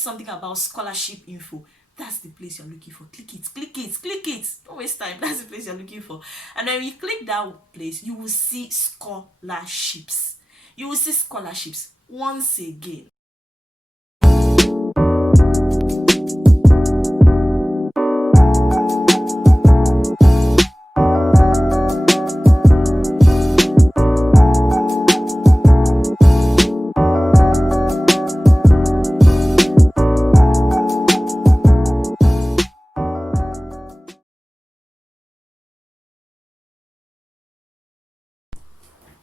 something about scholarship info, that's the place you're looking for. Click it, click it, click it. Don't waste time. That's the place you're looking for. And when you click that place, you will see scholarships. You will see scholarships once again.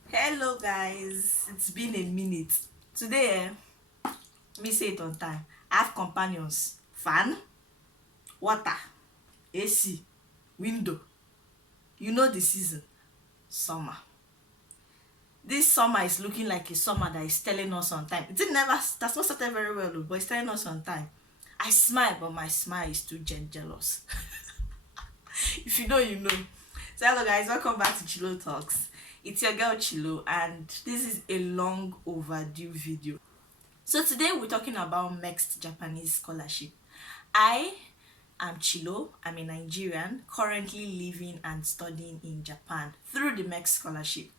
Hello guys, it's been a minute. Today, me say it on time. I have companions: fan, water, AC, window. You know the season, summer. This summer is looking like a summer that is telling us on time. That's not started very well, but it's telling us on time. I smile, but my smile is too jealous. If you know, you know. So hello guys, welcome back to Chilo Talks. It's your girl Chilo, and this is a long overdue video. So today we're talking about MEXT Japanese scholarship. I am Chilo. I'm a Nigerian currently living and studying in Japan through the MEXT scholarship.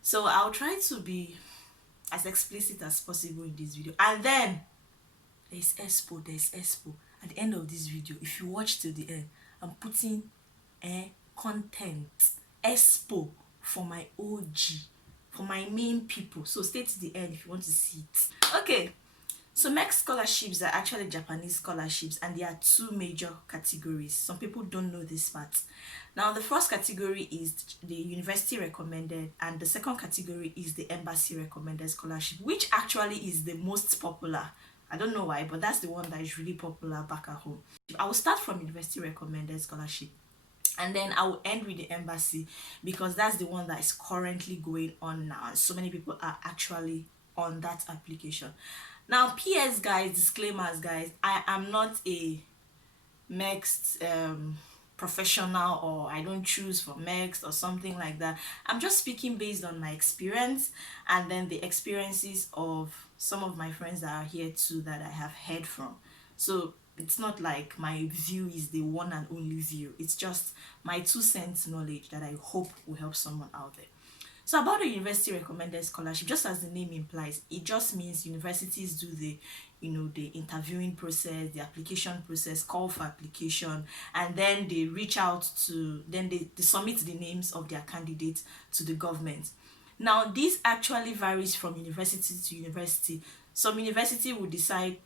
So I'll try to be as explicit as possible in this video. And then there's expo. At the end of this video, if you watch till the end, I'm putting content expo for my OG, for my main people. So stay to the end if you want to see it. Okay, so MEXT scholarships are actually Japanese scholarships, and there are two major categories. Some people don't know this part. Now, the first category is the university recommended, and the second category is the embassy recommended scholarship, which actually is the most popular. I don't know why, but that's the one that is really popular back at home. I will start from university recommended scholarship, and then I will end with the embassy because that's the one that is currently going on now, and so many people are actually on that application. Now, PS guys, disclaimers guys, I am not a MEXT professional, or I don't choose for MEXT or something like that. I'm just speaking based on my experience and then the experiences of some of my friends that are here too that I have heard from. So it's not like my view is the one and only view. It's just my 2 cents knowledge that I hope will help someone out there. So about the university recommended scholarship, just as the name implies, it just means universities do the the interviewing process, the application process, call for application, and then they reach out to, then they submit the names of their candidates to the government. Now, this actually varies from university to university. Some university will decide,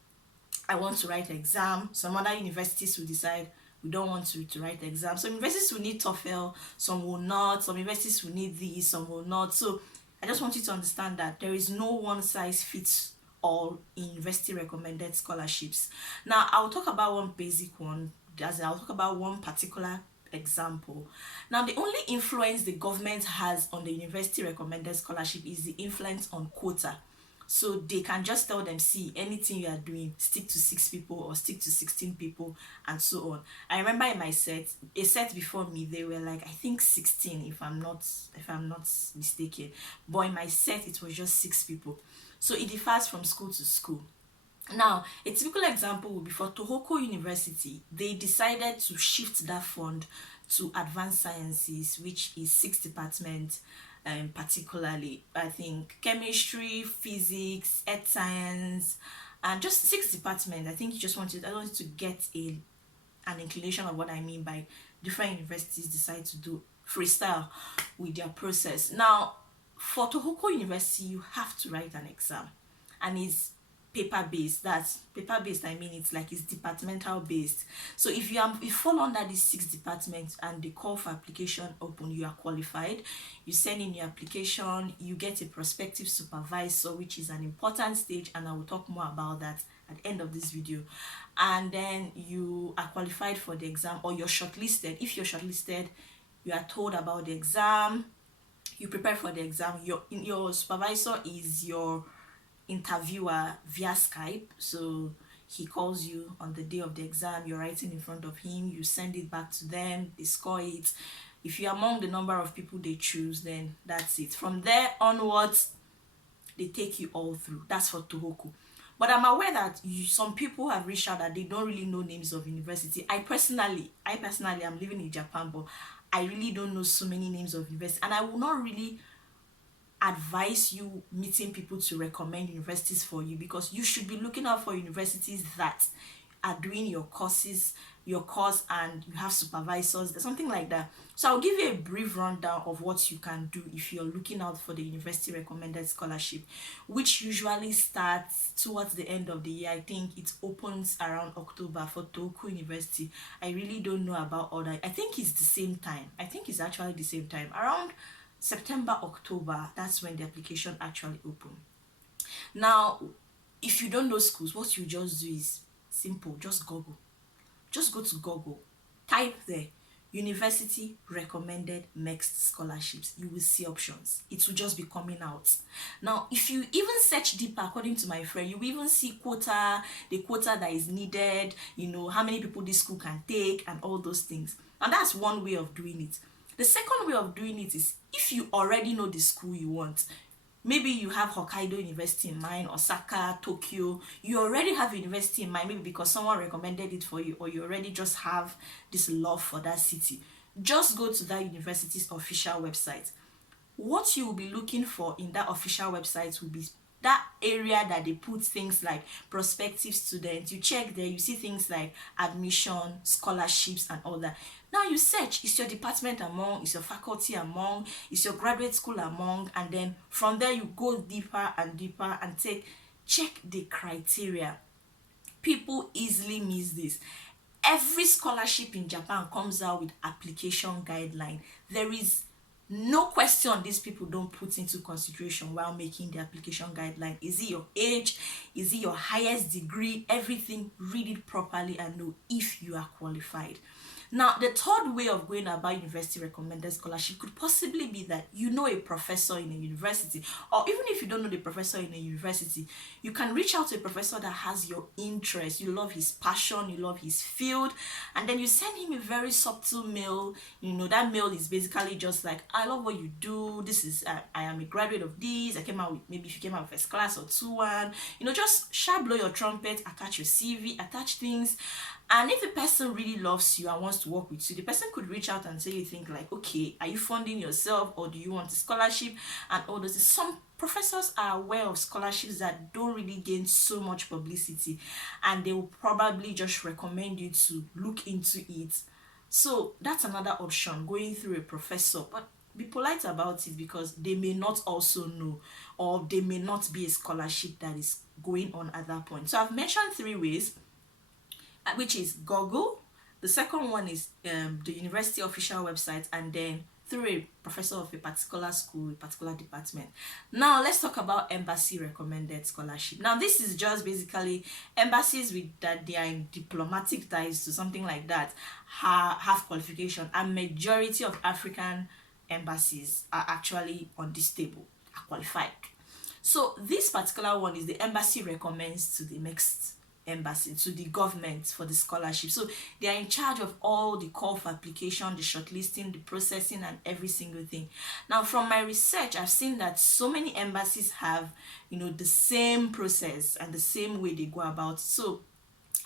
I want to write exam. Some other universities will decide, we don't want to write exam. Some universities will need TOEFL, some will not. Some universities will need this, some will not. So I just want you to understand that there is no one size fits all in university recommended scholarships. Now, I'll talk about one basic one, as I'll talk about one particular example. Now, the only influence the government has on the university recommended scholarship is the influence on quota. So they can just tell them, see, anything you are doing, stick to 6 people or stick to 16 people and so on. I remember in my set, a set before me, they were like, I think 16 if I'm not mistaken. But in my set, it was just 6 people. So it differs from school to school. Now, a typical example would be for Tohoku University. They decided to shift that fund to advanced sciences, which is 6 departments, particularly I think chemistry, physics, earth science, and just 6 departments. I think I wanted to get an inclination of what I mean by different universities decide to do freestyle with their process. Now, for Tohoku University, you have to write an exam, and it's paper based. That's paper based, I mean, it's departmental based. So if you fall under these 6 departments and the call for application open, you are qualified, you send in your application, you get a prospective supervisor, which is an important stage, and I will talk more about that at the end of this video. And then you are qualified for the exam, or you're shortlisted. If you're shortlisted, you are told about the exam, you prepare for the exam. Your supervisor is your interviewer via Skype. So he calls you on the day of the exam, you're writing in front of him, you send it back to them, they score it. If you're among the number of people they choose, then that's it. From there onwards, they take you all through. That's for Tohoku. But I'm aware that some people have reached out that they don't really know names of university. I personally am living in Japan, but I really don't know so many names of university, and I will not really advise you meeting people to recommend universities for you, because you should be looking out for universities that are doing your course, and you have supervisors, something like that. So I'll give you a brief rundown of what you can do if you're looking out for the university recommended scholarship, which usually starts towards the end of the year. I think it opens around October for Tohoku University. I really don't know about other. I think it's the same time. I think it's actually the same time, around September, October. That's when the application actually open. Now, if you don't know schools, what you just do is simple. Just Google. Just go to Google, type there university recommended MEXT scholarships. You will see options. It will just be coming out. Now, if you even search deeper, according to my friend, you will even see quota, the quota that is needed, how many people this school can take, and all those things. And that's one way of doing it. The second way of doing it is, if you already know the school you want, maybe you have Hokkaido University in mind, Osaka, Tokyo. You already have a university in mind, maybe because someone recommended it for you, or you already just have this love for that city. Just go to that university's official website. What you will be looking for in that official website will be that area that they put things like prospective students. You check there, you see things like admission, scholarships, and all that. Now you search, is your department among, is your faculty among, is your graduate school among, and then from there you go deeper and deeper and check the criteria. People easily miss this. Every scholarship in Japan comes out with application guideline. There is no question these people don't put into consideration while making the application guideline. Is it your age? Is it your highest degree? Everything, read it properly and know if you are qualified. Now, the third way of going about university recommended scholarship could possibly be that you know a professor in a university, or even if you don't know the professor in a university, you can reach out to a professor that has your interest. You love his passion, you love his field, and then you send him a very subtle mail. That mail is basically just like, I love what you do. This is, I am a graduate of this. I came out with, maybe if you came out with first class or 2-1, just sharp blow your trumpet, attach your CV, attach things. And if the person really loves you and wants to work with you, the person could reach out and say, you think like, okay, are you funding yourself, or do you want a scholarship, and all those. Some professors are aware of scholarships that don't really gain so much publicity, and they will probably just recommend you to look into it. So that's another option, going through a professor. But be polite about it, because they may not also know, or they may not be a scholarship that is going on at that point. So I've mentioned 3 ways, which is Google. The second one is the university official website, and then through a professor of a particular school, a particular department. Now let's talk about embassy recommended scholarship. Now this is just basically embassies with that they are in diplomatic ties to something like that, have qualification, and majority of African embassies are actually on this table, are qualified. So this particular one is the embassy recommends to the next embassy, to the government for the scholarship. So they are in charge of all the call for application, the shortlisting, the processing, and every single thing. Now, from my research, I've seen that so many embassies have the same process and the same way they go about. So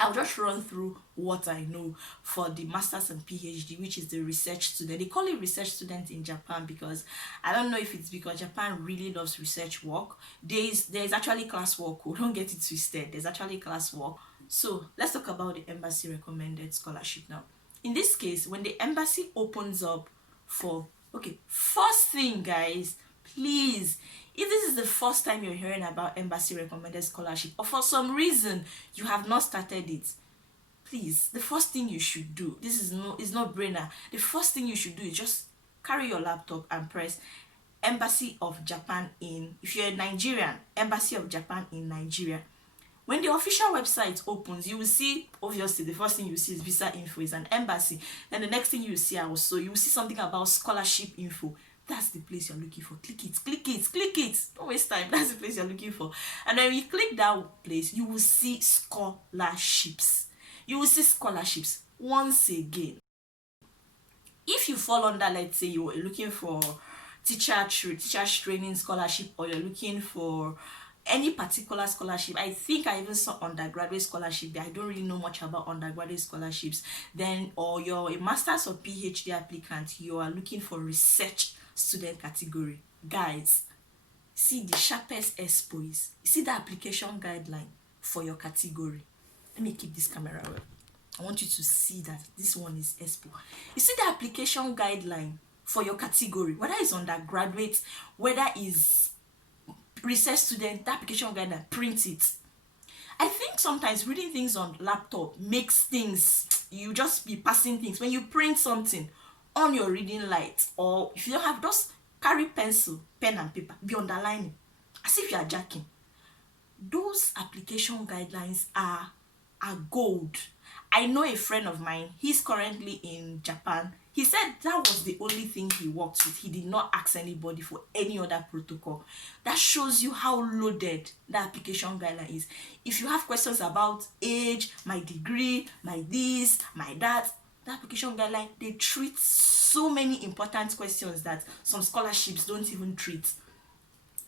I'll just run through what I know for the master's and PhD, which is the research student. They call it research student in Japan because I don't know if it's because Japan really loves research work. There's actually class work. Don't get it twisted. There's actually class work. So let's talk about the embassy recommended scholarship now. In this case, when the embassy opens up for, first thing, guys, please, if this is the first time you're hearing about embassy recommended scholarship, or for some reason you have not started it, please, the first thing you should do, this is no brainer. The first thing you should do is just carry your laptop and press Embassy of Japan in, if you're a Nigerian, Embassy of Japan in Nigeria. When the official website opens, you will see, obviously, the first thing you see is visa info, is an embassy. Then the next thing you see also, you will see something about scholarship info. That's the place you're looking for. Click it, click it, click it. Don't waste time. That's the place you're looking for. And then when you click that place, you will see scholarships. You will see scholarships. Once again, if you fall under, let's say you're looking for teachers training scholarship, or you're looking for any particular scholarship. I think I even saw undergraduate scholarship there. I don't really know much about undergraduate scholarships. Then, or you're a master's or PhD applicant, you are looking for research student category. Guys, see the sharpest expo is, you see the application guideline for your category. Let me keep this camera well. I want you to see that this one is expo. You see the application guideline for your category, whether it's undergraduate, whether it's research student, the application guideline, print it. I think sometimes reading things on laptop makes things, you just be passing things. When you print something on your reading light, or if you don't have, just carry pencil, pen and paper, be underlining as if you are jacking. Those application guidelines are gold. I know a friend of mine, he's currently in Japan. He said that was the only thing he worked with. He did not ask anybody for any other protocol. That shows you how loaded the application guideline is. If you have questions about age, my degree, my this, my that, the application guideline, they treat so many important questions that some scholarships don't even treat.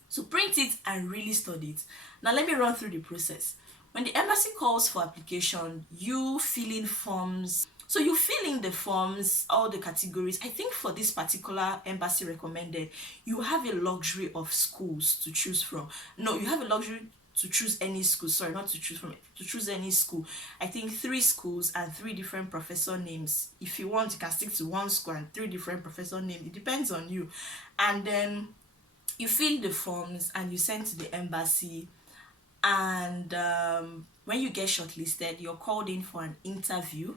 So print it and really study it. Now let me run through the process. When the embassy calls for application, you fill in forms. So you fill in the forms, all the categories. I think for this particular embassy recommended, you have a luxury of schools to choose from. No, you have a luxury to choose any school. Sorry, not to choose from, to choose any school. I think 3 schools and 3 different professor names. If you want, you can stick to 1 school and 3 different professor names. It depends on you. And then you fill the forms and you send to the embassy. And when you get shortlisted, you're called in for an interview.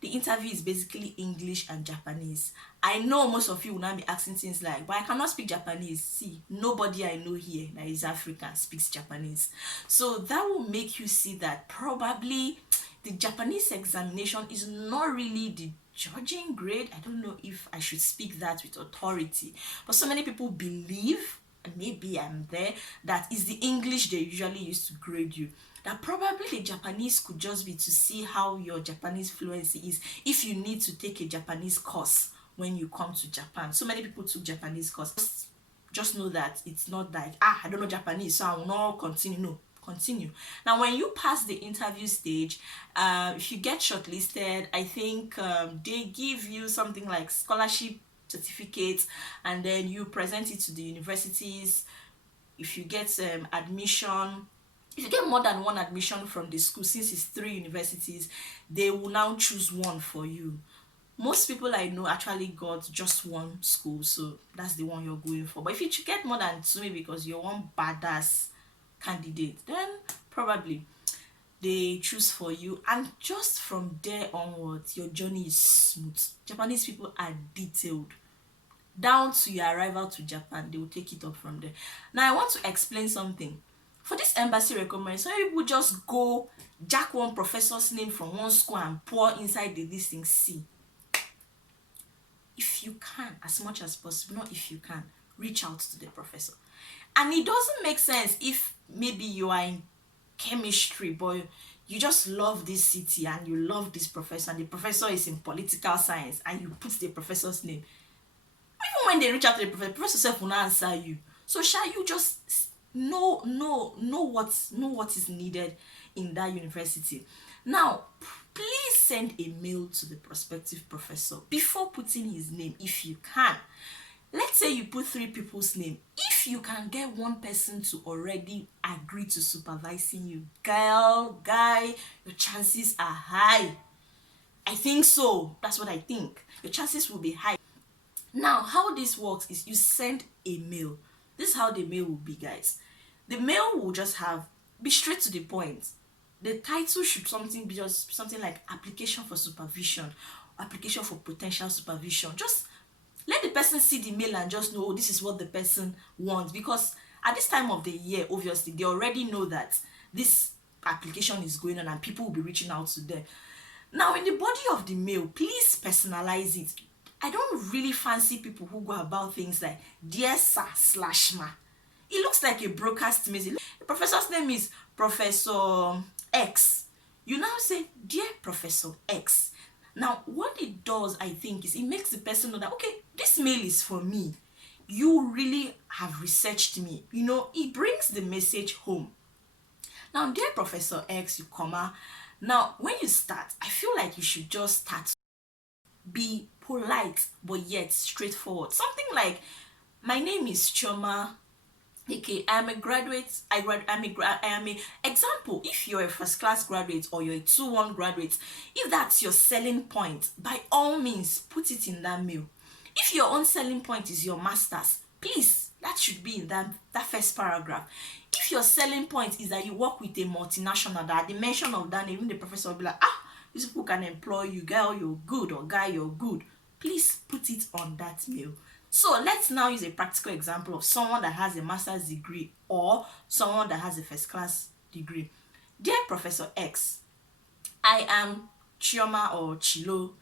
The interview is basically English and Japanese. I know most of you will not be asking things like, but I cannot speak Japanese. See, nobody I know here that is African speaks Japanese. So that will make you see that probably the Japanese examination is not really the judging grade. I don't know if I should speak that with authority, but so many people believe, and maybe I'm there, that is the English they usually use to grade you. That probably the Japanese could just be to see how your Japanese fluency is, if you need to take a Japanese course when you come to Japan. So many people took Japanese course. Just know that it's not like, I don't know Japanese, so I will not continue. No, continue. Now when you pass the interview stage, if you get shortlisted, I think they give you something like scholarship certificates, and then you present it to the universities. If you get admission, if you get more than 1 admission from the school, since it's 3 universities, they will now choose one for you. Most people I know actually got just 1 school, so that's the one you're going for. But if you get more than 2, maybe because you're one badass candidate, then probably they choose for you. And just from there onwards, your journey is smooth. Japanese people are detailed. Down to your arrival to Japan, they will take it up from there. Now I want to explain something. For this embassy recommend, some people just go jack one professor's name from 1 school and pour inside this thing. See, if you can, as much as possible, not if you can, reach out to the professor. And it doesn't make sense if maybe you are in chemistry, but you just love this city and you love this professor, and the professor is in political science, and you put the professor's name. Even when they reach out to the professor self will not answer you. So shall you just know what is needed in that university. Now please send a mail to the prospective professor before putting his name, if you can. Let's say you put 3 people's name. If you can get 1 person to already agree to supervising you, guy, your chances are high. I think so. That's what I think. Your chances will be high. Now how this works is you send a mail. This is how the mail will be, guys. The mail will just be straight to the point. The title should be just something like application for supervision, application for potential supervision. Just let the person see the mail and just know, oh, this is what the person wants. Because at this time of the year, obviously, they already know that this application is going on and people will be reaching out to them. Now, in the body of the mail, please personalize it. I don't really fancy people who go about things like Dear Sir / Ma. It looks like a broadcast message. The professor's name is Professor X. You now say, Dear Professor X. Now, what it does, I think, is it makes the person know that, okay, this mail is for me. you really have researched me. You know, it brings the message home. Now, dear Professor X, you comma. Now, when you start, I feel like you should just start, be polite but yet straightforward. Something like, my name is Chioma. Okay, I am a graduate. I am a example. If you're a first class graduate or you're a 2-1 graduate, if that's your selling point, by all means put it in that mail. If your own selling point is your master's, please, that should be in that first paragraph. If your selling point is that you work with a multinational, that at the mention of that, even the professor will be like, ah, these people can employ you, girl, you're good, or guy, you're good. Please put it on that mail. So let's now use a practical example of someone that has a master's degree or someone that has a first class degree. Dear Professor X, I am Chioma or Chilo,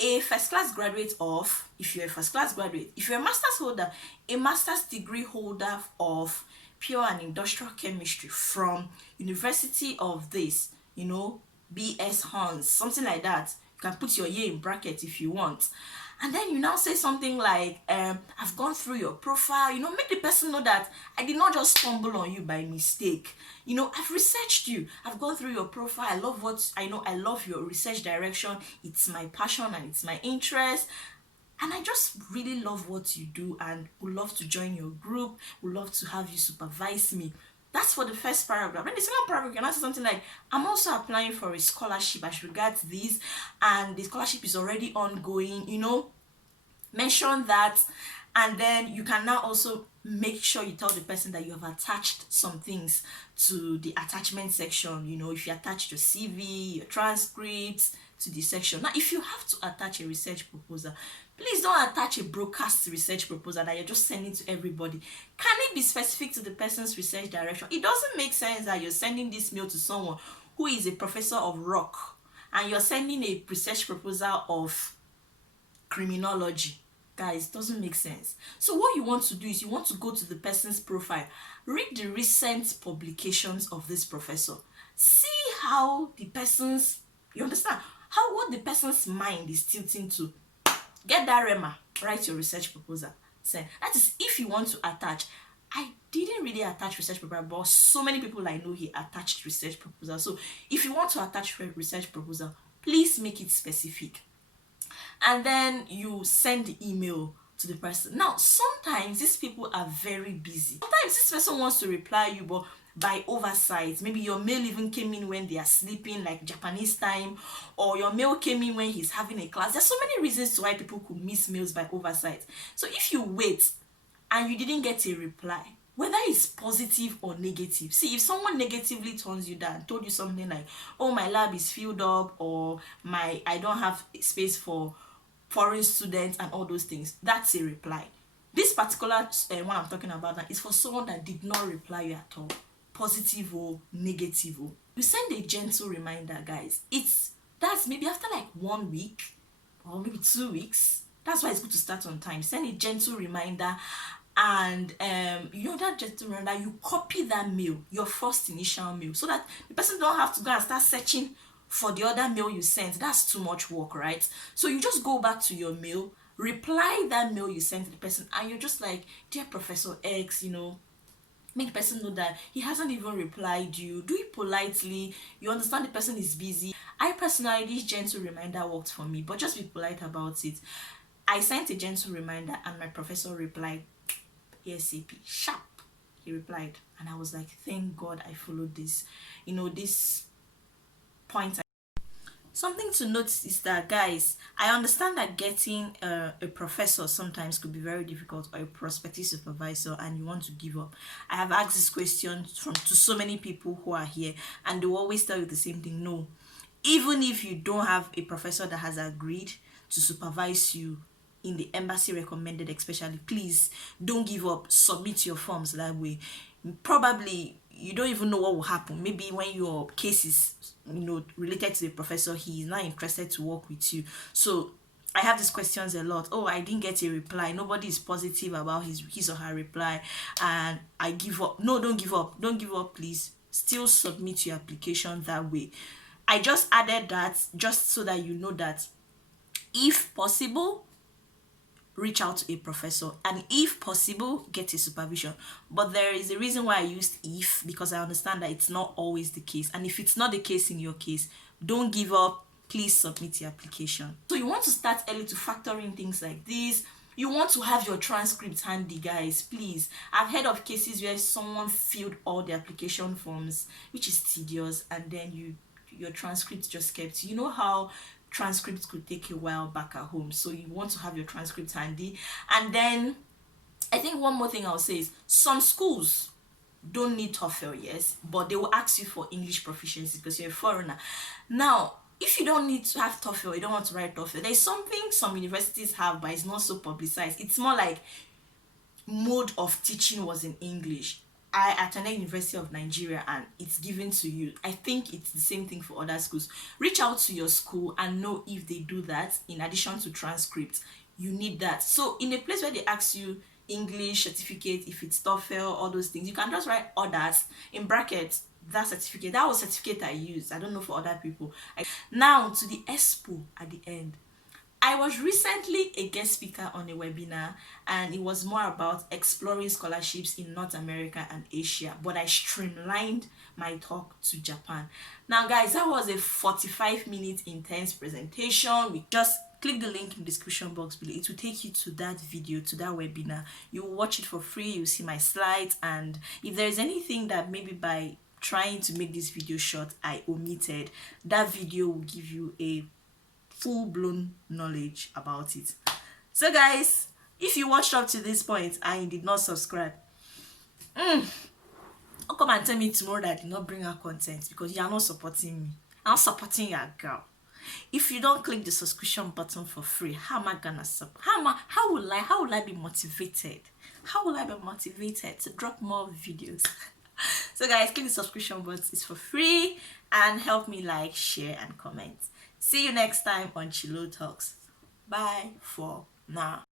a first class graduate of, if you're a first class graduate, if you're a master's holder, a master's degree holder of pure and industrial chemistry from University of this, you know, BS Hans, something like that. You can put your year in brackets if you want. And then you now say something like, I've gone through your profile, you know, make the person know that I did not just stumble on you by mistake. You know, I've researched you, I've gone through your profile, I love what, I know, I love your research direction, it's my passion and it's my interest. And I just really love what you do and would love to join your group, would love to have you supervise me. That's for the first paragraph. Then the second paragraph, you can answer something like, I'm also applying for a scholarship as regards this, and the scholarship is already ongoing, you know, mention that. And then you can now also make sure you tell the person that you have attached some things to the attachment section. You know, if you attach your CV, your transcripts to the section. Now, if you have to attach a research proposal, please don't attach a broadcast research proposal that you're just sending to everybody. Can it be specific to the person's research direction? It doesn't make sense that you're sending this mail to someone who is a professor of rock and you're sending a research proposal of criminology. Guys, doesn't make sense. So what you want to do is you want to go to the person's profile, read the recent publications of this professor, see how the person's, you understand, how what the person's mind is tilting to. Get that rema, write your research proposal, send. That is if you want to attach. I didn't really attach research proposal, but so many people I know he attached research proposal. So if you want to attach research proposal, please make it specific. And then you send the email to the person. Now, sometimes these people are very busy. Sometimes this person wants to reply you, but by oversight, maybe your mail even came in when they are sleeping, like Japanese time, or your mail came in when he's having a class. There's so many reasons to why people could miss mails by oversight. So if you wait and you didn't get a reply, whether it's positive or negative, see, if someone negatively turns you down, told you something like, oh, my lab is filled up, or I don't have space for foreign students and all those things, that's a reply. This particular one I'm talking about now is for someone that did not reply you at all, positive or negative. You send a gentle reminder, guys. That's maybe after like 1 week or maybe 2 weeks. That's why it's good to start on time. Send a gentle reminder, and you know, that gentle reminder, you copy that mail, your first initial mail, so that the person don't have to go and start searching for the other mail you sent. That's too much work, right? So you just go back to your mail, reply that mail you sent to the person, and you're just like, dear Professor X, you know, make the person know that he hasn't even replied you. Do it politely. You understand the person is busy. I personally, this gentle reminder worked for me, but just be polite about it. I sent a gentle reminder and my professor replied ASAP, sharp. He replied, and I was like, thank God I followed this, you know, this point. Something to note is that, guys, I understand that getting a professor sometimes could be very difficult, or a prospective supervisor, and you want to give up. I have asked this question to so many people who are here, and they will always tell you the same thing. No, even if you don't have a professor that has agreed to supervise you in the embassy recommended, especially, please don't give up. Submit your forms that way. Probably you don't even know what will happen. Maybe when your case is, you know, related to the professor, he is not interested to work with you. So I have these questions a lot. Oh, I didn't get a reply. Nobody is positive about his or her reply, and I give up. No, don't give up. Don't give up, please. Still submit your application that way. I just added that just so that you know that if possible, reach out to a professor, and if possible, get a supervision. But there is a reason why I used if, because I understand that it's not always the case. And if it's not the case in your case, don't give up. Please submit your application. So you want to start early to factor in things like this. You want to have your transcripts handy, guys, please. I've heard of cases where someone filled all the application forms, which is tedious, and then your transcripts just kept. You know how transcripts could take a while back at home, so you want to have your transcripts handy. And then I think one more thing I'll say is some schools don't need TOEFL, yes, but they will ask you for English proficiency because you're a foreigner. Now, if you don't need to have TOEFL, you don't want to write TOEFL, there's something some universities have, but it's not so publicized. It's more like mode of teaching was in English. I attended University of Nigeria and it's given to you. I think it's the same thing for other schools. Reach out to your school and know if they do that. In addition to transcripts, you need that. So in a place where they ask you English certificate, if it's TOEFL, all those things, you can just write others in brackets. That certificate, that was certificate I used. I don't know for other people. Now to the expo at the end. I was recently a guest speaker on a webinar, and it was more about exploring scholarships in North America and Asia, but I streamlined my talk to Japan. Now guys, that was a 45-minute intense presentation. We just click the link in the description box below. It will take you to that video, to that webinar. You will watch it for free. You'll see my slides, and if there is anything that maybe by trying to make this video short I omitted, that video will give you a full-blown knowledge about it. So guys, if you watched up to this point and you did not subscribe, don't come and tell me tomorrow that I did not bring out content, because you are not supporting me. I'm supporting your girl. If you don't click the subscription button for free, how am I gonna support? How will I be motivated? How will I be motivated to drop more videos? So guys, click the subscription button. It's for free, and help me like, share, and comment. See you next time on Chilo Talks. Bye for now.